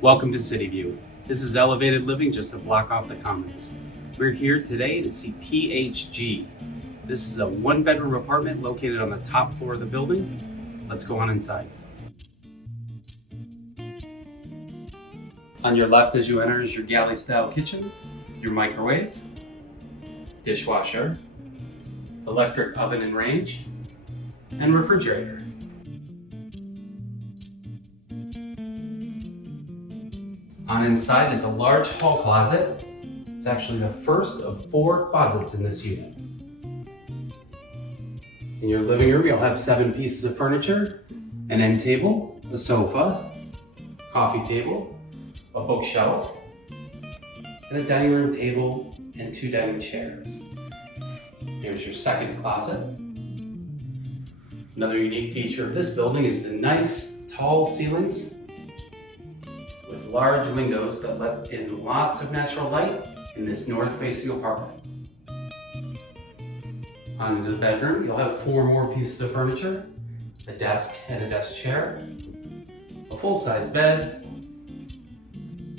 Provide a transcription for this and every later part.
Welcome to Cityview. This is elevated living just a block off the Commons. We're here today to see PHG. This is a one-bedroom apartment located on the top floor of the building. Let's go on inside. On your left as you enter is your galley-style kitchen, your microwave, dishwasher, electric oven and range, and refrigerator. On inside is a large hall closet. It's actually the first of 4 closets in this unit. In your living room, you'll have 7 pieces of furniture, an end table, a sofa, coffee table, a bookshelf, and a dining room table and 2 dining chairs. Here's your second closet. Another unique feature of this building is the nice, tall ceilings with large windows that let in lots of natural light in this north-facing apartment. On into the bedroom, you'll have 4 more pieces of furniture, a desk and a desk chair, a full-size bed,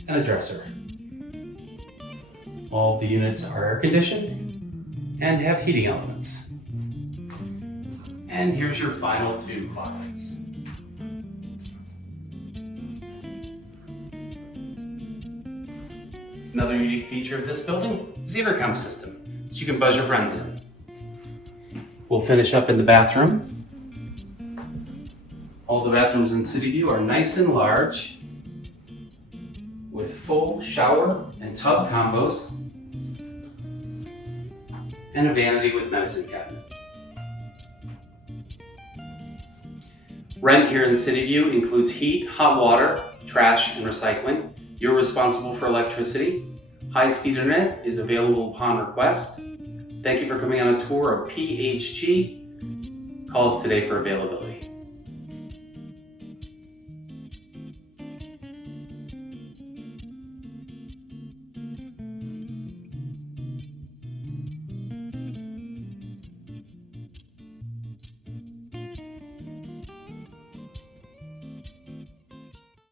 and a dresser. All of the units are air-conditioned and have heating elements. And here's your final 2 closets. Another unique feature of this building is the intercom system, so you can buzz your friends in. We'll finish up in the bathroom. All the bathrooms in Cityview are nice and large, with full shower and tub combos, and a vanity with medicine cabinet. Rent here in Cityview includes heat, hot water, trash, and recycling. You're responsible for electricity. High-speed internet is available upon request. Thank you for coming on a tour of PHG. Call us today for availability.